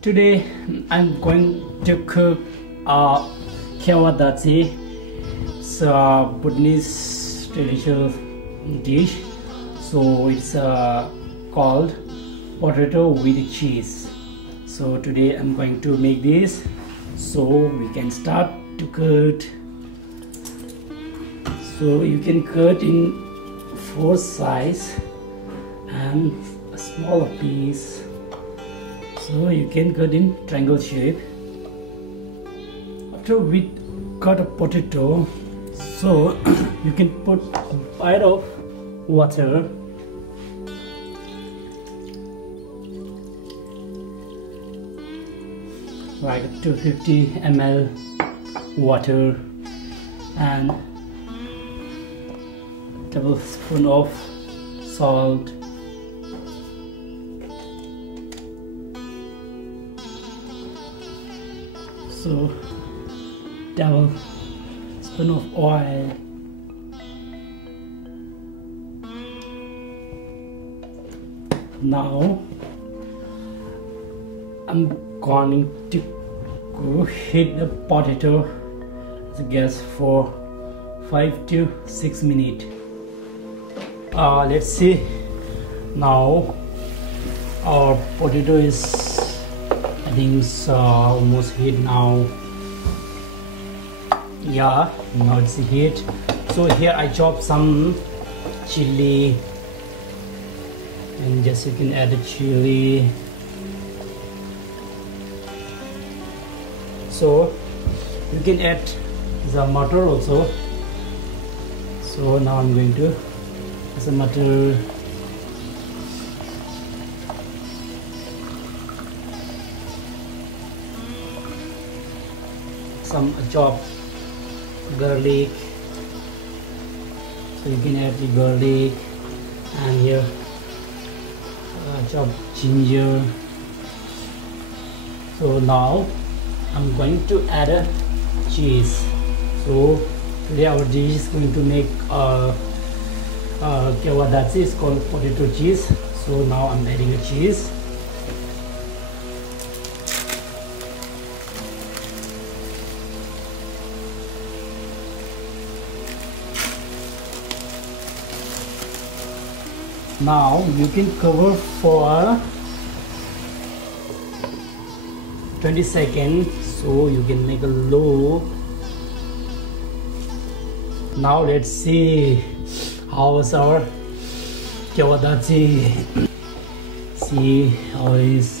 Today I'm going to cook Kewa Datshi. It's a Bhutanese traditional dish. So it's called potato with cheese. So today I'm going to make this. So we can start to cut. So you can cut in 4 size and a smaller piece. So you can cut in triangle shape. After we cut a potato, so you can put a bite of water. Like 250 ml water and tablespoon of salt. So tablespoon of oil. Now I'm going to go heat the potato at the gas for 5 to 6 minutes. Let's see. Now our potato is, I think it's almost heat now. Yeah, now it's heat. So here I chop some chili, and just you can add the chili. So you can add the butter also. So now I'm going to add some butter. Some chopped garlic. So you can add the garlic, and here chopped ginger. So now I'm going to add a cheese. So today our dish is going to make Kewa Datshi. It's called potato cheese. So now I'm adding a cheese. Now you can cover for 20 seconds, so you can make a low. Now let's see how is our Kewa Datshi. See how it is.